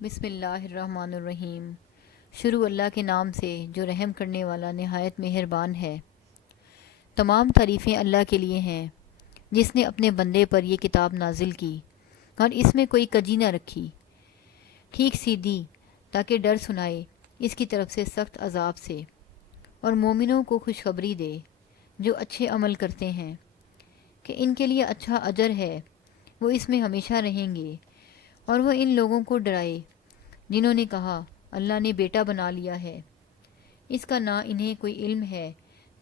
بسم اللہ الرحمن الرحیم۔ شروع اللہ کے نام سے جو رحم کرنے والا نہایت مہربان ہے۔ تمام تعریفیں اللہ کے لیے ہیں جس نے اپنے بندے پر یہ کتاب نازل کی اور اس میں کوئی کجی نہ رکھی، ٹھیک سیدھی، تاکہ ڈر سنائے اس کی طرف سے سخت عذاب سے، اور مومنوں کو خوشخبری دے جو اچھے عمل کرتے ہیں کہ ان کے لیے اچھا اجر ہے، وہ اس میں ہمیشہ رہیں گے۔ اور وہ ان لوگوں کو ڈرائے جنہوں نے کہا اللہ نے بیٹا بنا لیا ہے، اس کا نہ انہیں کوئی علم ہے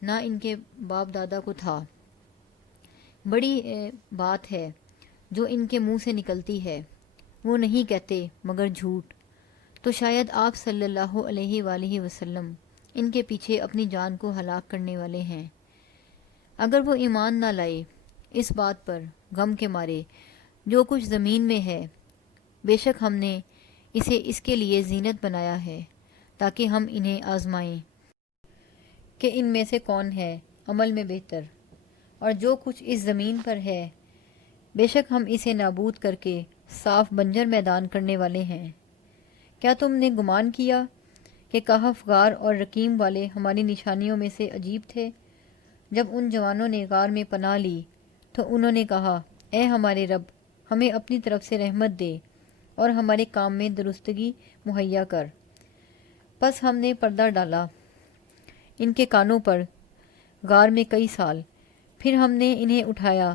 نہ ان کے باپ دادا کو تھا۔ بڑی بات ہے جو ان کے منہ سے نکلتی ہے، وہ نہیں کہتے مگر جھوٹ۔ تو شاید آپ صلی اللہ علیہ وآلہ وسلم ان کے پیچھے اپنی جان کو ہلاک کرنے والے ہیں۔ اگر وہ ایمان نہ لائے اس بات پر غم کے مارے جو کچھ زمین میں ہے، بے شک ہم نے اسے اس کے لیے زینت بنایا ہے تاکہ ہم انہیں آزمائیں کہ ان میں سے کون ہے عمل میں بہتر۔ اور جو کچھ اس زمین پر ہے بے شک ہم اسے نابود کر کے صاف بنجر میدان کرنے والے ہیں۔ کیا تم نے گمان کیا کہ کہف غار اور رقیم والے ہماری نشانیوں میں سے عجیب تھے؟ جب ان جوانوں نے غار میں پناہ لی تو انہوں نے کہا اے ہمارے رب، ہمیں اپنی طرف سے رحمت دے اور ہمارے کام میں درستگی مہیا کر۔ پس ہم نے پردہ ڈالا ان کے کانوں پر غار میں کئی سال، پھر ہم نے انہیں اٹھایا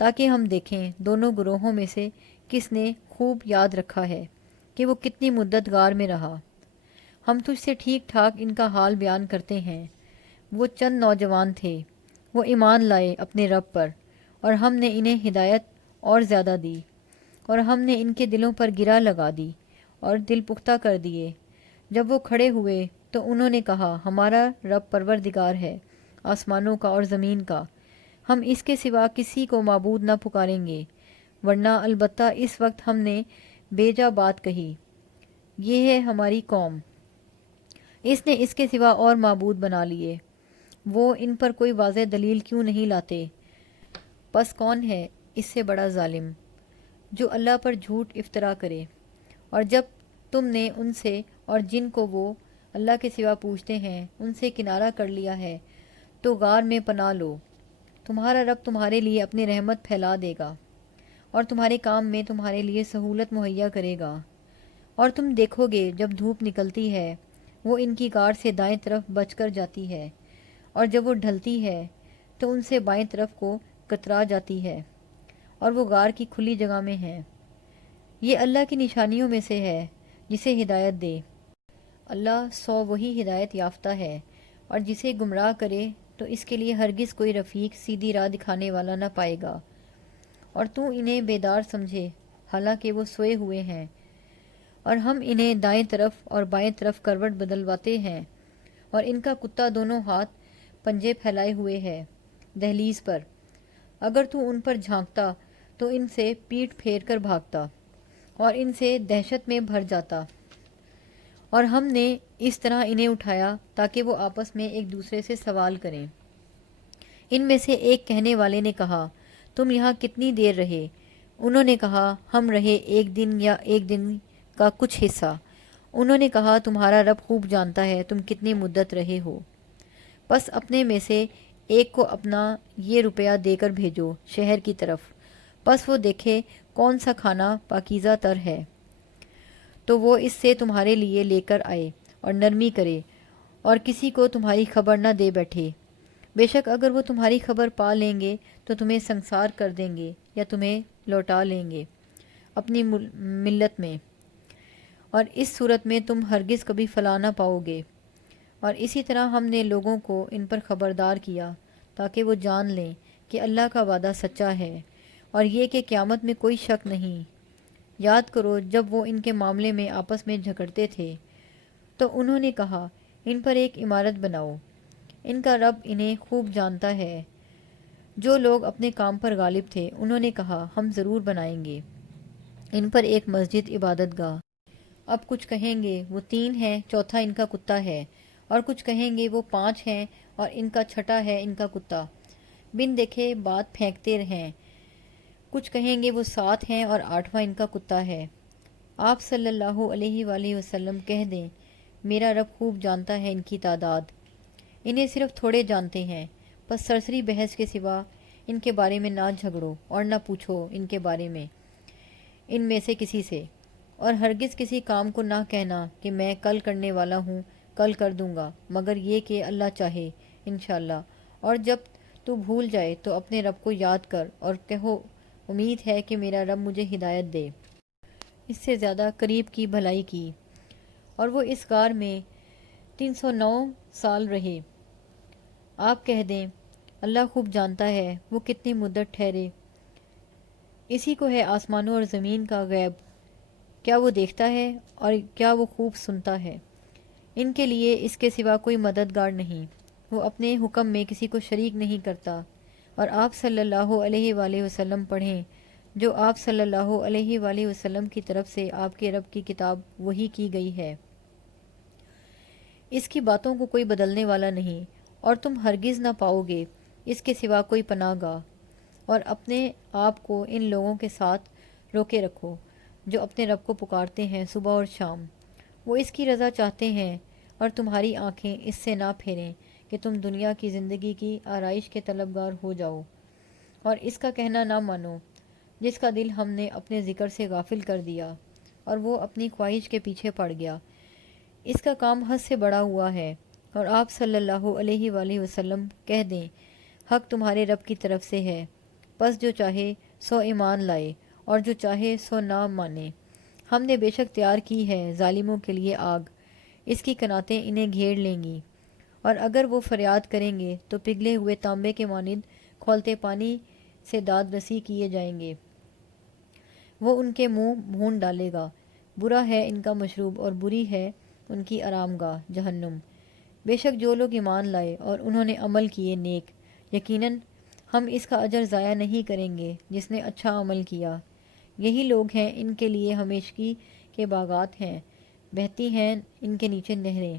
تاکہ ہم دیکھیں دونوں گروہوں میں سے کس نے خوب یاد رکھا ہے کہ وہ کتنی مدت غار میں رہا۔ ہم تجھ سے ٹھیک ٹھاک ان کا حال بیان کرتے ہیں۔ وہ چند نوجوان تھے، وہ ایمان لائے اپنے رب پر، اور ہم نے انہیں ہدایت اور زیادہ دی، اور ہم نے ان کے دلوں پر گرہ لگا دی اور دل پختہ کر دیے۔ جب وہ کھڑے ہوئے تو انہوں نے کہا ہمارا رب پروردگار ہے آسمانوں کا اور زمین کا، ہم اس کے سوا کسی کو معبود نہ پکاریں گے، ورنہ البتہ اس وقت ہم نے بے جا بات کہی۔ یہ ہے ہماری قوم، اس نے اس کے سوا اور معبود بنا لیے، وہ ان پر کوئی واضح دلیل کیوں نہیں لاتے؟ پس کون ہے اس سے بڑا ظالم جو اللہ پر جھوٹ افطرا کرے؟ اور جب تم نے ان سے اور جن کو وہ اللہ کے سوا پوچھتے ہیں ان سے کنارہ کر لیا ہے تو غار میں پناہ لو، تمہارا رب تمہارے لیے اپنی رحمت پھیلا دے گا اور تمہارے کام میں تمہارے لیے سہولت مہیا کرے گا۔ اور تم دیکھو گے جب دھوپ نکلتی ہے وہ ان کی غار سے دائیں طرف بچ کر جاتی ہے، اور جب وہ ڈھلتی ہے تو ان سے بائیں طرف کو کترا جاتی ہے، اور وہ غار کی کھلی جگہ میں ہے۔ یہ اللہ کی نشانیوں میں سے ہے جسے ہدایت دے۔ اللہ سو وہی ہدایت یافتہ ہے، اور جسے گمراہ کرے تو اس کے لیے ہرگز کوئی رفیق سیدھی راہ دکھانے والا نہ پائے گا۔ اور تو انہیں بیدار سمجھے حالانکہ وہ سوئے ہوئے ہیں، اور ہم انہیں دائیں طرف اور بائیں طرف کروٹ بدلواتے ہیں، اور ان کا کتا دونوں ہاتھ پنجے پھیلائے ہوئے ہے دہلیز پر۔ اگر تو ان پر جھانکتا تو ان سے پیٹھ پھیر کر بھاگتا اور ان سے دہشت میں بھر جاتا۔ اور ہم نے اس طرح انہیں اٹھایا تاکہ وہ آپس میں ایک دوسرے سے سوال کریں۔ ان میں سے ایک کہنے والے نے کہا تم یہاں کتنی دیر رہے؟ انہوں نے کہا ہم رہے ایک دن یا ایک دن کا کچھ حصہ۔ انہوں نے کہا تمہارا رب خوب جانتا ہے تم کتنی مدت رہے ہو، بس اپنے میں سے ایک کو اپنا یہ روپیہ دے کر بھیجو شہر کی طرف، بس وہ دیکھے کون سا کھانا پاکیزہ تر ہے تو وہ اس سے تمہارے لیے لے کر آئے اور نرمی کرے، اور کسی کو تمہاری خبر نہ دے بیٹھے۔ بے شک اگر وہ تمہاری خبر پا لیں گے تو تمہیں سنسار کر دیں گے یا تمہیں لوٹا لیں گے اپنی ملت میں، اور اس صورت میں تم ہرگز کبھی فلاح نہ پاؤ گے۔ اور اسی طرح ہم نے لوگوں کو ان پر خبردار کیا تاکہ وہ جان لیں کہ اللہ کا وعدہ سچا ہے اور یہ کہ قیامت میں کوئی شک نہیں۔ یاد کرو جب وہ ان کے معاملے میں آپس میں جھگڑتے تھے تو انہوں نے کہا ان پر ایک عمارت بناؤ، ان کا رب انہیں خوب جانتا ہے۔ جو لوگ اپنے کام پر غالب تھے انہوں نے کہا ہم ضرور بنائیں گے ان پر ایک مسجد عبادت گاہ۔ اب کچھ کہیں گے وہ 3 ہیں، چوتھا ان کا کتا ہے، اور کچھ کہیں گے وہ 5 ہیں اور ان کا چھٹا ہے ان کا کتا۔ بن دیکھے بات پھینکتے ہیں۔ کچھ کہیں گے وہ 7 ہیں اور 8واں ان کا کتا ہے۔ آپ صلی اللہ علیہ وآلہ وسلم کہہ دیں میرا رب خوب جانتا ہے ان کی تعداد، انہیں صرف تھوڑے جانتے ہیں، بس سرسری بحث کے سوا ان کے بارے میں نہ جھگڑو اور نہ پوچھو ان کے بارے میں ان میں سے کسی سے، اور ہرگز کسی کام کو نہ کہنا کہ میں کل کرنے والا ہوں، کل کر دوں گا، مگر یہ کہ اللہ چاہے انشاءاللہ، اور جب تو بھول جائے تو اپنے رب کو یاد کر اور کہو امید ہے کہ میرا رب مجھے ہدایت دے، اس سے زیادہ قریب کی بھلائی کی۔ اور وہ اس غار میں 309 سال رہے۔ آپ کہہ دیں اللہ خوب جانتا ہے وہ کتنی مدت ٹھہرے، اسی کو ہے آسمانوں اور زمین کا غیب، کیا وہ دیکھتا ہے اور کیا وہ خوب سنتا ہے، ان کے لیے اس کے سوا کوئی مددگار نہیں، وہ اپنے حکم میں کسی کو شریک نہیں کرتا۔ اور آپ صلی اللہ علیہ وآلہ وسلم پڑھیں جو آپ صلی اللہ علیہ وآلہ وسلم کی طرف سے آپ کے رب کی کتاب وحی کی گئی ہے، اس کی باتوں کو کوئی بدلنے والا نہیں، اور تم ہرگز نہ پاؤ گے اس کے سوا کوئی پناہ گاہ۔ اور اپنے آپ کو ان لوگوں کے ساتھ روکے رکھو جو اپنے رب کو پکارتے ہیں صبح اور شام، وہ اس کی رضا چاہتے ہیں، اور تمہاری آنکھیں اس سے نہ پھیریں کہ تم دنیا کی زندگی کی آرائش کے طلبگار ہو جاؤ، اور اس کا کہنا نہ مانو جس کا دل ہم نے اپنے ذکر سے غافل کر دیا اور وہ اپنی خواہش کے پیچھے پڑ گیا، اس کا کام حد سے بڑا ہوا ہے۔ اور آپ صلی اللہ علیہ وآلہ وسلم کہہ دیں حق تمہارے رب کی طرف سے ہے، بس جو چاہے سو ایمان لائے اور جو چاہے سو نہ مانے، ہم نے بے شک تیار کی ہے ظالموں کے لیے آگ، اس کی کناتیں انہیں گھیر لیں گی، اور اگر وہ فریاد کریں گے تو پگھلے ہوئے تانبے کے مانند کھولتے پانی سے داد رسی کیے جائیں گے، وہ ان کے منہ بھون ڈالے گا، برا ہے ان کا مشروب اور بری ہے ان کی آرام گاہ جہنم۔ بے شک جو لوگ ایمان لائے اور انہوں نے عمل کیے نیک، یقیناً ہم اس کا اجر ضائع نہیں کریں گے جس نے اچھا عمل کیا، یہی لوگ ہیں ان کے لیے ہمیشگی کے باغات ہیں، بہتی ہیں ان کے نیچے نہریں،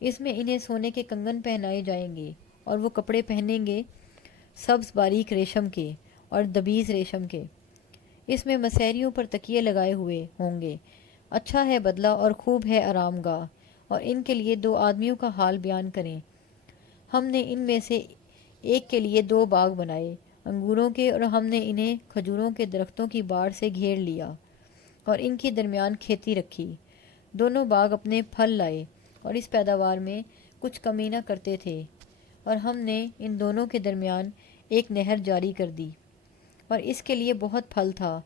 اس میں انہیں سونے کے کنگن پہنائے جائیں گے اور وہ کپڑے پہنیں گے سبز باریک ریشم کے اور دبیز ریشم کے، اس میں مسحریوں پر تکیے لگائے ہوئے ہوں گے، اچھا ہے بدلہ اور خوب ہے آرام گاہ۔ اور ان کے لیے دو آدمیوں کا حال بیان کریں، ہم نے ان میں سے ایک کے لیے دو باغ بنائے انگوروں کے، اور ہم نے انہیں کھجوروں کے درختوں کی باڑ سے گھیر لیا اور ان کے درمیان کھیتی رکھی، دونوں باغ اپنے پھل لائے اور اس پیداوار میں کچھ کمی نہ کرتے تھے، اور ہم نے ان دونوں کے درمیان ایک نہر جاری کر دی، اور اس کے لیے بہت پھل تھا،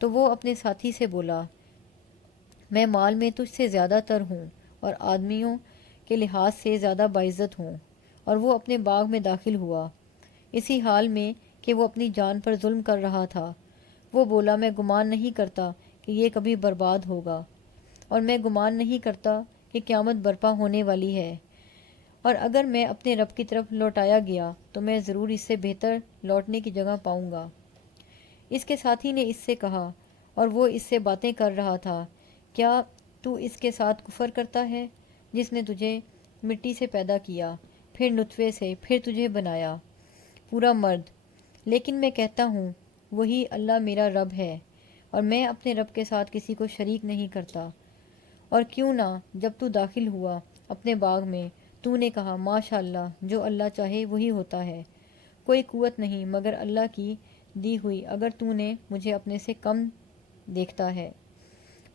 تو وہ اپنے ساتھی سے بولا میں مال میں تجھ سے زیادہ تر ہوں اور آدمیوں کے لحاظ سے زیادہ باعزت ہوں، اور وہ اپنے باغ میں داخل ہوا اسی حال میں کہ وہ اپنی جان پر ظلم کر رہا تھا، وہ بولا میں گمان نہیں کرتا کہ یہ کبھی برباد ہوگا، اور میں گمان نہیں کرتا کہ قیامت برپا ہونے والی ہے، اور اگر میں اپنے رب کی طرف لوٹایا گیا تو میں ضرور اس سے بہتر لوٹنے کی جگہ پاؤں گا۔ اس کے ساتھی نے اس سے کہا اور وہ اس سے باتیں کر رہا تھا، کیا تو اس کے ساتھ کفر کرتا ہے جس نے تجھے مٹی سے پیدا کیا، پھر نطفے سے، پھر تجھے بنایا پورا مرد؟ لیکن میں کہتا ہوں وہی اللہ میرا رب ہے، اور میں اپنے رب کے ساتھ کسی کو شریک نہیں کرتا۔ اور کیوں نہ جب تو داخل ہوا اپنے باغ میں تو نے کہا ماشاء اللہ، جو اللہ چاہے وہی ہوتا ہے، کوئی قوت نہیں مگر اللہ کی دی ہوئی، اگر تو نے مجھے اپنے سے کم دیکھتا ہے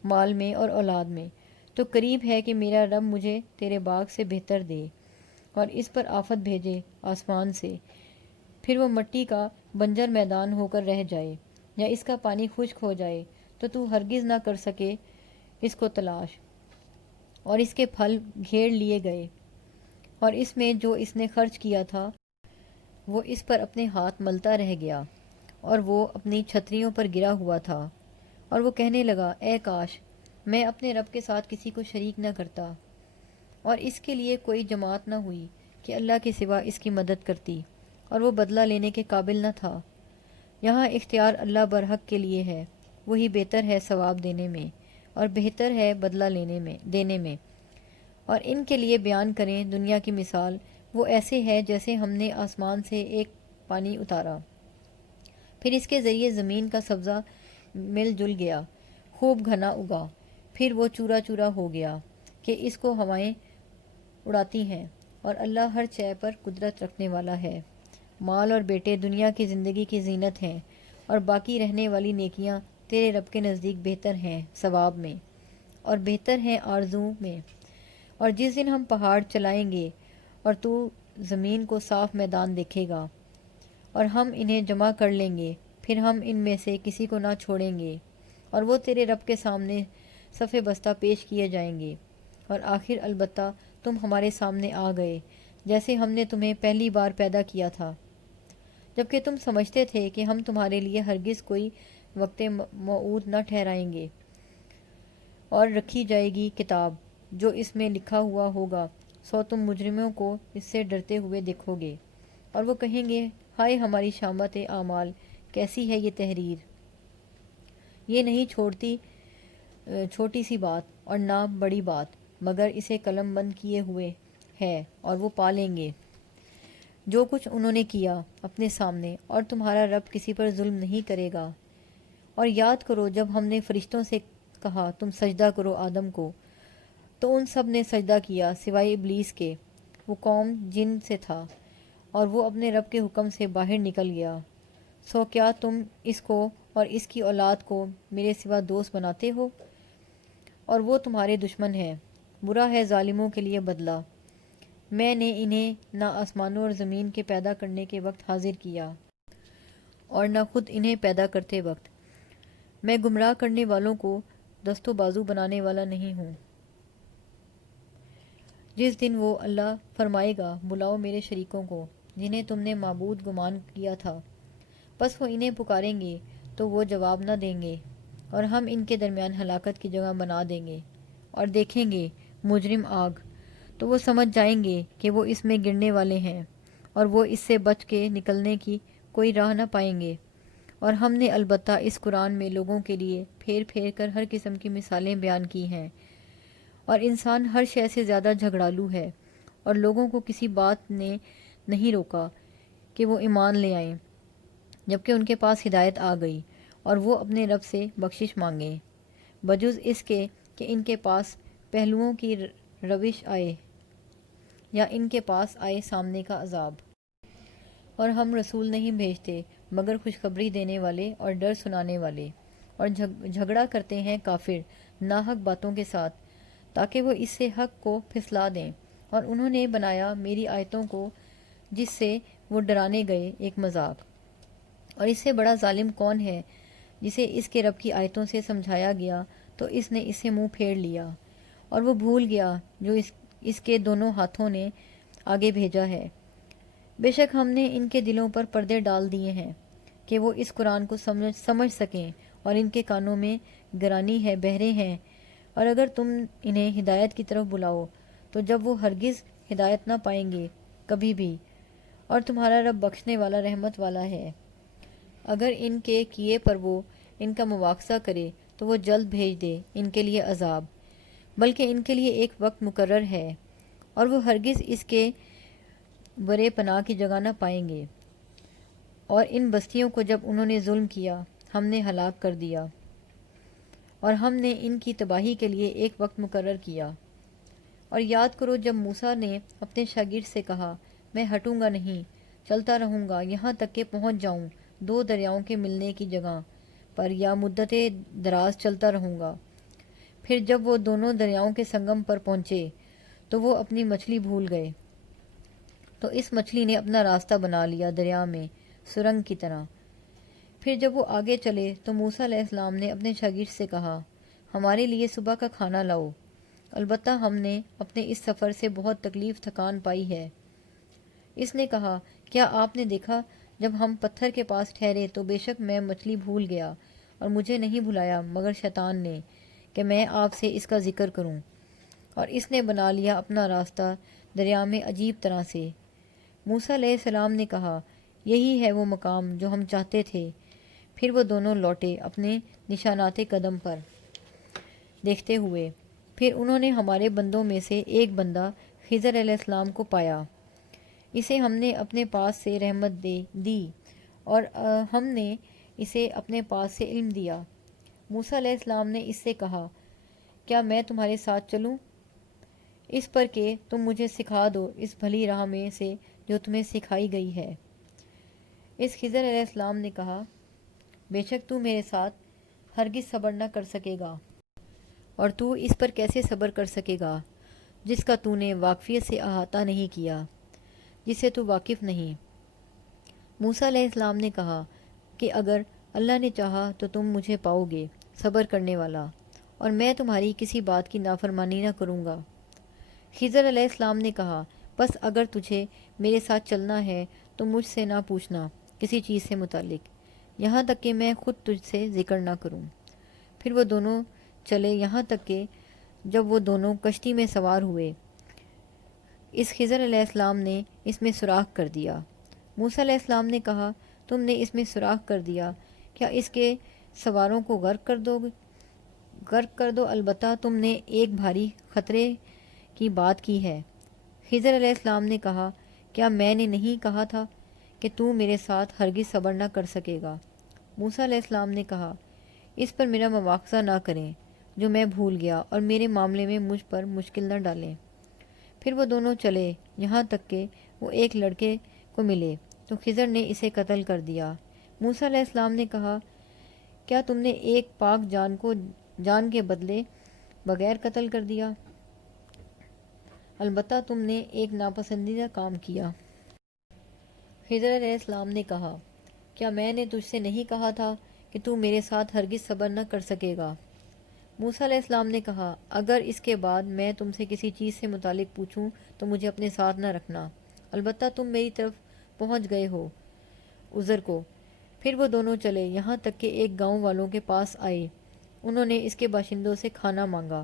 مال میں اور اولاد میں، تو قریب ہے کہ میرا رب مجھے تیرے باغ سے بہتر دے اور اس پر آفت بھیجے آسمان سے، پھر وہ مٹی کا بنجر میدان ہو کر رہ جائے یا اس کا پانی خشک ہو جائے، تو ہرگز نہ کر سکے اس کو تلاش، اور اس کے پھل گھیر لیے گئے، اور اس میں جو اس نے خرچ کیا تھا وہ اس پر اپنے ہاتھ ملتا رہ گیا، اور وہ اپنی چھتریوں پر گرا ہوا تھا، اور وہ کہنے لگا اے کاش میں اپنے رب کے ساتھ کسی کو شریک نہ کرتا، اور اس کے لیے کوئی جماعت نہ ہوئی کہ اللہ کے سوا اس کی مدد کرتی، اور وہ بدلہ لینے کے قابل نہ تھا۔ یہاں اختیار اللہ برحق کے لیے ہے، وہی بہتر ہے ثواب دینے میں اور بہتر ہے بدلہ دینے میں۔ اور ان کے لیے بیان کریں دنیا کی مثال، وہ ایسے ہے جیسے ہم نے آسمان سے ایک پانی اتارا، پھر اس کے ذریعے زمین کا سبزہ مل جل گیا، خوب گھنا اگا، پھر وہ چورا چورا ہو گیا کہ اس کو ہوائیں اڑاتی ہیں، اور اللہ ہر شے پر قدرت رکھنے والا ہے۔ مال اور بیٹے دنیا کی زندگی کی زینت ہیں، اور باقی رہنے والی نیکیاں تیرے رب کے نزدیک بہتر ہیں ثواب میں، اور بہتر ہیں آرزو میں۔ اور جس دن ہم پہاڑ چلائیں گے اور تو زمین کو صاف میدان دیکھے گا، اور ہم انہیں جمع کر لیں گے، پھر ہم ان میں سے کسی کو نہ چھوڑیں گے، اور وہ تیرے رب کے سامنے صف بستہ پیش کیے جائیں گے، اور آخر البتہ تم ہمارے سامنے آ گئے جیسے ہم نے تمہیں پہلی بار پیدا کیا تھا، جبکہ تم سمجھتے تھے کہ ہم تمہارے لیے ہرگز کوئی وقت موعود نہ ٹھہرائیں گے۔ اور رکھی جائے گی کتاب جو اس میں لکھا ہوا ہوگا، سو تم مجرموں کو اس سے ڈرتے ہوئے دیکھو گے، اور وہ کہیں گے، ہائے ہماری شامت اعمال، کیسی ہے یہ تحریر! یہ نہیں چھوٹی سی بات اور نہ بڑی بات، مگر اسے قلم بند کیے ہوئے ہے، اور وہ پا لیں گے جو کچھ انہوں نے کیا اپنے سامنے، اور تمہارا رب کسی پر ظلم نہیں کرے گا۔ اور یاد کرو جب ہم نے فرشتوں سے کہا تم سجدہ کرو آدم کو، تو ان سب نے سجدہ کیا سوائے ابلیس کے، وہ قوم جن سے تھا، اور وہ اپنے رب کے حکم سے باہر نکل گیا۔ سو کیا تم اس کو اور اس کی اولاد کو میرے سوا دوست بناتے ہو؟ اور وہ تمہارے دشمن ہیں۔ برا ہے ظالموں کے لیے بدلہ۔ میں نے انہیں نہ آسمانوں اور زمین کے پیدا کرنے کے وقت حاضر کیا، اور نہ خود انہیں پیدا کرتے وقت۔ میں گمراہ کرنے والوں کو دست و بازو بنانے والا نہیں ہوں۔ جس دن وہ اللہ فرمائے گا، بلاؤ میرے شریکوں کو جنہیں تم نے معبود گمان کیا تھا، پس وہ انہیں پکاریں گے تو وہ جواب نہ دیں گے، اور ہم ان کے درمیان ہلاکت کی جگہ بنا دیں گے۔ اور دیکھیں گے مجرم آگ، تو وہ سمجھ جائیں گے کہ وہ اس میں گرنے والے ہیں، اور وہ اس سے بچ کے نکلنے کی کوئی راہ نہ پائیں گے۔ اور ہم نے البتہ اس قرآن میں لوگوں کے لیے پھیر پھیر کر ہر قسم کی مثالیں بیان کی ہیں، اور انسان ہر شے سے زیادہ جھگڑالو ہے، اور لوگوں کو کسی بات نے نہیں روکا کہ وہ ایمان لے آئیں، جبکہ ان کے پاس ہدایت آ گئی، اور وہ اپنے رب سے بخشش مانگیں، بجز اس کے کہ ان کے پاس پہلوؤں کی روش آئے، یا ان کے پاس آئے سامنے کا عذاب۔ اور ہم رسول نہیں بھیجتے مگر خوشخبری دینے والے اور ڈر سنانے والے، اور جھگڑا کرتے ہیں کافر ناحق باتوں کے ساتھ تاکہ وہ اس سے حق کو پھسلا دیں، اور انہوں نے بنایا میری آیتوں کو جس سے وہ ڈرانے گئے ایک مذاق۔ اور اس سے بڑا ظالم کون ہے جسے اس کے رب کی آیتوں سے سمجھایا گیا تو اس نے اس سے منہ پھیر لیا، اور وہ بھول گیا جو اس کے دونوں ہاتھوں نے آگے بھیجا ہے۔ بے شک ہم نے ان کے دلوں پر پردے ڈال دیے ہیں کہ وہ اس قرآن کو سمجھ سکیں، اور ان کے کانوں میں گرانی ہے، بہرے ہیں، اور اگر تم انہیں ہدایت کی طرف بلاؤ تو جب وہ ہرگز ہدایت نہ پائیں گے کبھی بھی۔ اور تمہارا رب بخشنے والا رحمت والا ہے۔ اگر ان کے کیے پر وہ ان کا مواخذہ کرے تو وہ جلد بھیج دے ان کے لیے عذاب، بلکہ ان کے لیے ایک وقت مقرر ہے، اور وہ ہرگز اس کے برے پناہ کی جگہ نہ پائیں گے۔ اور ان بستیوں کو جب انہوں نے ظلم کیا ہم نے ہلاک کر دیا، اور ہم نے ان کی تباہی کے لیے ایک وقت مقرر کیا۔ اور یاد کرو جب موسیٰ نے اپنے شاگرد سے کہا، میں ہٹوں گا نہیں، چلتا رہوں گا یہاں تک کہ پہنچ جاؤں دو دریاؤں کے ملنے کی جگہ پر، یا مدت دراز چلتا رہوں گا۔ پھر جب وہ دونوں دریاؤں کے سنگم پر پہنچے تو وہ اپنی مچھلی بھول گئے، تو اس مچھلی نے اپنا راستہ بنا لیا دریا میں سرنگ کی طرح۔ پھر جب وہ آگے چلے تو موسیٰ علیہ السلام نے اپنے شاگرد سے کہا، ہمارے لیے صبح کا کھانا لاؤ، البتہ ہم نے اپنے اس سفر سے بہت تکلیف تھکان پائی ہے۔ اس نے کہا، کیا آپ نے دیکھا جب ہم پتھر کے پاس ٹھہرے تو بے شک میں مچھلی بھول گیا، اور مجھے نہیں بھلایا مگر شیطان نے کہ میں آپ سے اس کا ذکر کروں، اور اس نے بنا لیا اپنا راستہ دریا میں عجیب طرح سے۔ موسیٰ علیہ السلام نے کہا، یہی ہے وہ مقام جو ہم چاہتے تھے۔ پھر وہ دونوں لوٹے اپنے نشانات قدم پر دیکھتے ہوئے۔ پھر انہوں نے ہمارے بندوں میں سے ایک بندہ خضر علیہ السلام کو پایا، اسے ہم نے اپنے پاس سے رحمت دی، اور ہم نے اسے اپنے پاس سے علم دیا۔ موسیٰ علیہ السلام نے اس سے کہا کیا میں تمہارے ساتھ چلوں اس پر کہ تم مجھے سکھا دو اس بھلی راہ میں سے جو تمہیں سکھائی گئی ہے۔ اس خضر علیہ السلام نے کہا بے شک تو میرے ساتھ ہرگز صبر نہ کر سکے گا، اور تو اس پر کیسے صبر کر سکے گا جس کا تو نے واقفیت سے احاطہ نہیں کیا، جسے تو واقف نہیں۔ موسیٰ علیہ السلام نے کہا کہ اگر اللہ نے چاہا تو تم مجھے پاؤ گے صبر کرنے والا، اور میں تمہاری کسی بات کی نافرمانی نہ کروں گا۔ خضر علیہ السلام نے کہا بس اگر تجھے میرے ساتھ چلنا ہے تو مجھ سے نہ پوچھنا کسی چیز سے متعلق، یہاں تک کہ میں خود تجھ سے ذکر نہ کروں۔ پھر وہ دونوں چلے یہاں تک کہ جب وہ دونوں کشتی میں سوار ہوئے، اس خضر علیہ السلام نے اس میں سوراخ کر دیا۔ موسیٰ علیہ السلام نے کہا تم نے اس میں سوراخ کر دیا، کیا اس کے سواروں کو غرق کر دو، البتہ تم نے ایک بھاری خطرے کی بات کی ہے۔ خضر علیہ السلام نے کہا کیا میں نے نہیں کہا تھا کہ تو میرے ساتھ ہرگز صبر نہ کر سکے گا؟ موسیٰ علیہ السلام نے کہا اس پر میرا مواخذہ نہ کریں جو میں بھول گیا، اور میرے معاملے میں مجھ پر مشکل نہ ڈالیں۔ پھر وہ دونوں چلے یہاں تک کہ وہ ایک لڑکے کو ملے تو خضر نے اسے قتل کر دیا۔ موسیٰ علیہ السلام نے کہا کیا تم نے ایک پاک جان کو جان کے بدلے بغیر قتل کر دیا؟ البتہ تم نے ایک ناپسندیدہ کام کیا۔ خضر علیہ السلام نے کہا کیا میں نے تجھ سے نہیں کہا تھا کہ تو میرے ساتھ ہرگز صبر نہ کر سکے گا؟ موسیٰ علیہ السلام نے کہا اگر اس کے بعد میں تم سے کسی چیز سے متعلق پوچھوں تو مجھے اپنے ساتھ نہ رکھنا، البتہ تم میری طرف پہنچ گئے ہو عذر کو۔ پھر وہ دونوں چلے یہاں تک کہ ایک گاؤں والوں کے پاس آئے۔ انہوں نے اس کے باشندوں سے کھانا مانگا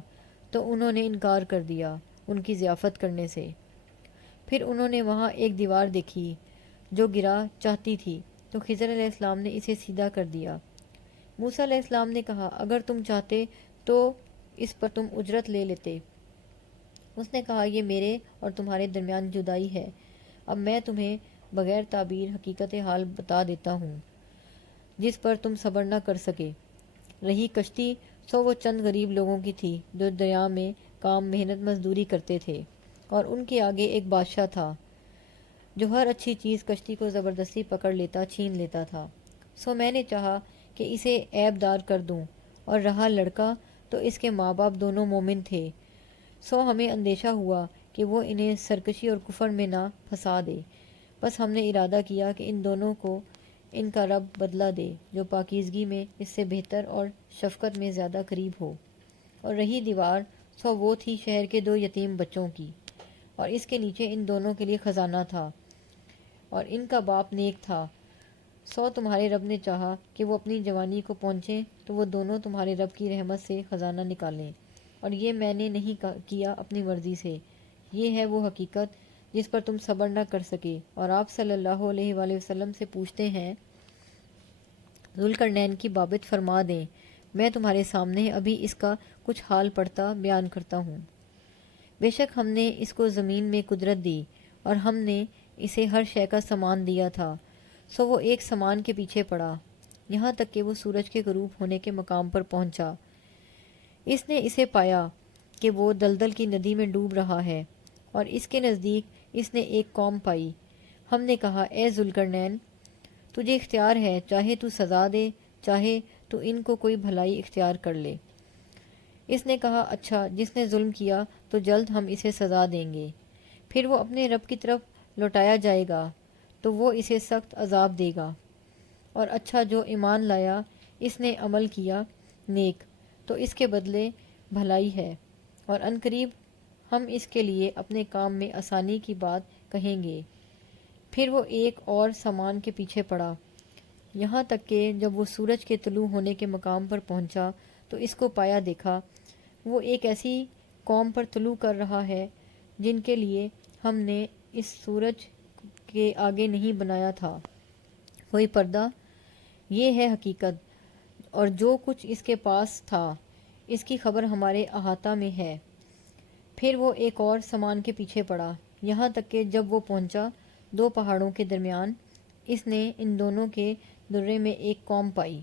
تو انہوں نے انکار کر دیا ان کی ضیافت کرنے سے۔ پھر انہوں نے وہاں ایک دیوار دیکھی جو گرا چاہتی تھی تو خضر علیہ السلام نے اسے سیدھا کر دیا۔ موسیٰ علیہ السلام نے کہا اگر تم چاہتے تو اس پر تم اجرت لے لیتے۔ اس نے کہا یہ میرے اور تمہارے درمیان جدائی ہے، اب میں تمہیں بغیر تعبیر حقیقت حال بتا دیتا ہوں جس پر تم صبر نہ کر سکے۔ رہی کشتی سو وہ چند غریب لوگوں کی تھی جو دریا میں کام محنت مزدوری کرتے تھے، اور ان کے آگے ایک بادشاہ تھا جو ہر اچھی چیز کشتی کو زبردستی پکڑ لیتا چھین لیتا تھا۔ سو میں نے چاہا کہ اسے عیب دار کر دوں، اور رہا لڑکا تو اس کے ماں باپ دونوں مومن تھے، سو ہمیں اندیشہ ہوا کہ وہ انہیں سرکشی اور کفر میں نہ پھنسا دے، بس ہم نے ارادہ کیا کہ ان دونوں کو ان کا رب بدلہ دے جو پاکیزگی میں اس سے بہتر اور شفقت میں زیادہ قریب ہو۔ اور رہی دیوار سو وہ تھی شہر کے 2 یتیم بچوں کی، اور اس کے نیچے ان دونوں کے لیے خزانہ تھا، اور ان کا باپ نیک تھا۔ سو تمہارے رب نے چاہا کہ وہ اپنی جوانی کو پہنچیں تو وہ دونوں تمہارے رب کی رحمت سے خزانہ نکالیں، اور یہ میں نے نہیں کیا اپنی مرضی سے، یہ ہے وہ حقیقت جس پر تم صبر نہ کر سکے۔ اور آپ صلی اللہ علیہ وآلہ وسلم سے پوچھتے ہیں ذوالقرنین کی بابت فرما دیں، میں تمہارے سامنے ابھی اس کا کچھ حال پڑھتا بیان کرتا ہوں۔ بے شک ہم نے اس کو زمین میں قدرت دی، اور ہم نے اسے ہر شے کا سامان دیا تھا، سو وہ ایک سامان کے پیچھے پڑا یہاں تک کہ وہ سورج کے غروب ہونے کے مقام پر پہنچا۔ اس نے اسے پایا کہ وہ دلدل کی ندی میں ڈوب رہا ہے، اور اس کے نزدیک اس نے ایک قوم پائی۔ ہم نے کہا اے ذوالقرنین تجھے اختیار ہے، چاہے تو سزا دے، چاہے تو ان کو کوئی بھلائی اختیار کر لے۔ اس نے کہا اچھا، جس نے ظلم کیا تو جلد ہم اسے سزا دیں گے، پھر وہ اپنے رب کی طرف لوٹایا جائے گا تو وہ اسے سخت عذاب دے گا، اور اچھا جو ایمان لایا اس نے عمل کیا نیک تو اس کے بدلے بھلائی ہے، اور عنقریب ہم اس کے لیے اپنے کام میں آسانی کی بات کہیں گے۔ پھر وہ ایک اور سامان کے پیچھے پڑا یہاں تک کہ جب وہ سورج کے طلوع ہونے کے مقام پر پہنچا تو اس کو پایا، دیکھا وہ ایک ایسی قوم پر طلوع کر رہا ہے جن کے لیے ہم نے اس سورج کے آگے نہیں بنایا تھا کوئی پردہ۔ یہ ہے حقیقت، اور جو کچھ اس کے پاس تھا اس کی خبر ہمارے احاطہ میں ہے۔ پھر وہ ایک اور سامان کے پیچھے پڑا یہاں تک کہ جب وہ پہنچا 2 پہاڑوں کے درمیان، اس نے ان دونوں کے درے میں ایک قوم پائی،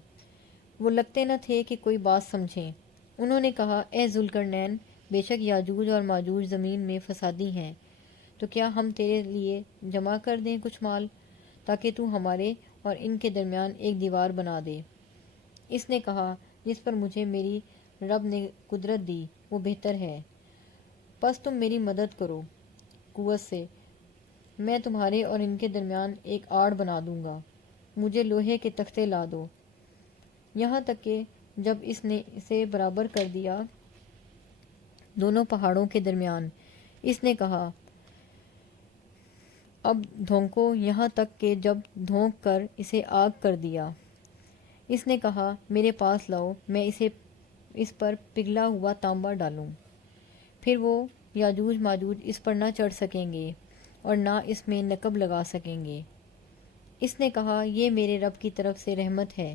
وہ لگتے نہ تھے کہ کوئی بات سمجھیں۔ انہوں نے کہا، اے ذوالقرنین، بے شک یاجوج اور ماجوج زمین میں فسادی ہیں، تو کیا ہم تیرے لیے جمع کر دیں کچھ مال تاکہ تو ہمارے اور ان کے درمیان ایک دیوار بنا دے؟ اس نے کہا، جس پر مجھے میری رب نے قدرت دی وہ بہتر ہے، پس تم میری مدد کرو قوت سے، میں تمہارے اور ان کے درمیان ایک آڑ بنا دوں گا، مجھے لوہے کے تختے لا دو۔ یہاں تک کہ جب اس نے اسے برابر کر دیا دونوں پہاڑوں کے درمیان، اس نے کہا، اب دھونکو، یہاں تک کہ جب دھونک کر اسے آگ کر دیا۔ اس نے کہا، میرے پاس لاؤ، میں اس پر پگھلا ہوا تانبا ڈالوں، پھر وہ یاجوج ماجوج اس پر نہ چڑھ سکیں گے اور نہ اس میں نقب لگا سکیں گے۔ اس نے کہا، یہ میرے رب کی طرف سے رحمت ہے،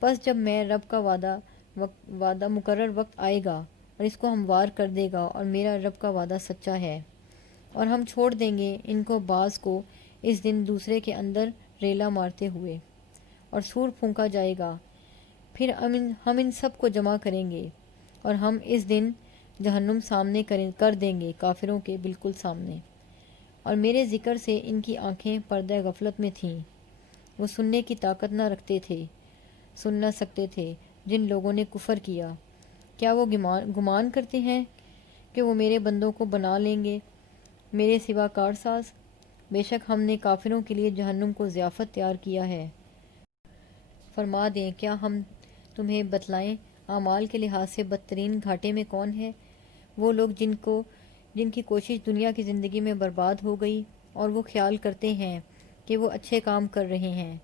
پس جب میں رب کا وعدہ مقرر وقت آئے گا اور اس کو ہموار کر دے گا، اور میرا رب کا وعدہ سچا ہے، اور ہم چھوڑ دیں گے ان کو بعض کو اس دن دوسرے کے اندر ریلا مارتے ہوئے، اور سور پھونکا جائے گا، پھر ہم ان سب کو جمع کریں گے، اور ہم اس دن جہنم سامنے کر دیں گے، کافروں کے بالکل سامنے۔ اور میرے ذکر سے ان کی آنکھیں پردہ غفلت میں تھیں، وہ سننے کی طاقت نہ رکھتے تھے، سن نہ سکتے تھے جن لوگوں نے کفر کیا۔ کیا وہ گمان کرتے ہیں کہ وہ میرے بندوں کو بنا لیں گے میرے سوا کارساز؟ بے شک ہم نے کافروں کے لیے جہنم کو ضیافت تیار کیا ہے۔ فرما دیں، کیا ہم تمہیں بتلائیں اعمال کے لحاظ سے بدترین گھاٹے میں کون ہے؟ وہ لوگ جن کی کوشش دنیا کی زندگی میں برباد ہو گئی اور وہ خیال کرتے ہیں کہ وہ اچھے کام کر رہے ہیں۔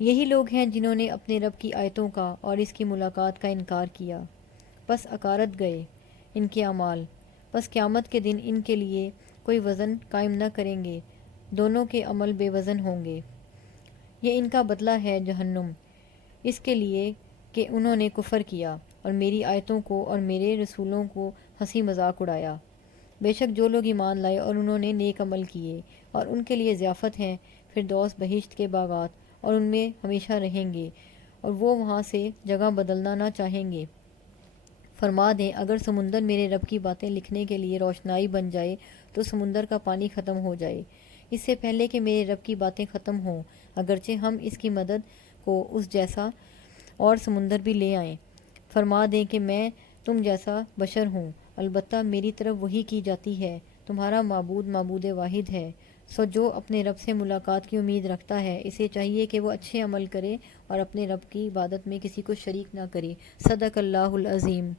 یہی لوگ ہیں جنہوں نے اپنے رب کی آیتوں کا اور اس کی ملاقات کا انکار کیا، پس اکارت گئے ان کے اعمال، پس قیامت کے دن ان کے لیے کوئی وزن قائم نہ کریں گے، دونوں کے عمل بے وزن ہوں گے۔ یہ ان کا بدلہ ہے جہنم، اس کے لیے کہ انہوں نے کفر کیا اور میری آیتوں کو اور میرے رسولوں کو ہنسی مذاق اڑایا۔ بے شک جو لوگ ایمان لائے اور انہوں نے نیک عمل کیے، اور ان کے لیے ضیافت ہیں فردوس بہشت کے باغات، اور ان میں ہمیشہ رہیں گے، اور وہ وہاں سے جگہ بدلنا نہ چاہیں گے۔ فرما دیں، اگر سمندر میرے رب کی باتیں لکھنے کے لیے روشنائی بن جائے تو سمندر کا پانی ختم ہو جائے، اس سے پہلے کہ میرے رب کی باتیں ختم ہوں، اگرچہ ہم اس کی مدد کو اس جیسا اور سمندر بھی لے آئیں۔ فرما دیں کہ میں تم جیسا بشر ہوں، البتہ میری طرف وحی کی جاتی ہے، تمہارا معبود واحد ہے، سو جو اپنے رب سے ملاقات کی امید رکھتا ہے اسے چاہیے کہ وہ اچھے عمل کرے اور اپنے رب کی عبادت میں کسی کو شریک نہ کرے۔ صدق اللہ العظیم۔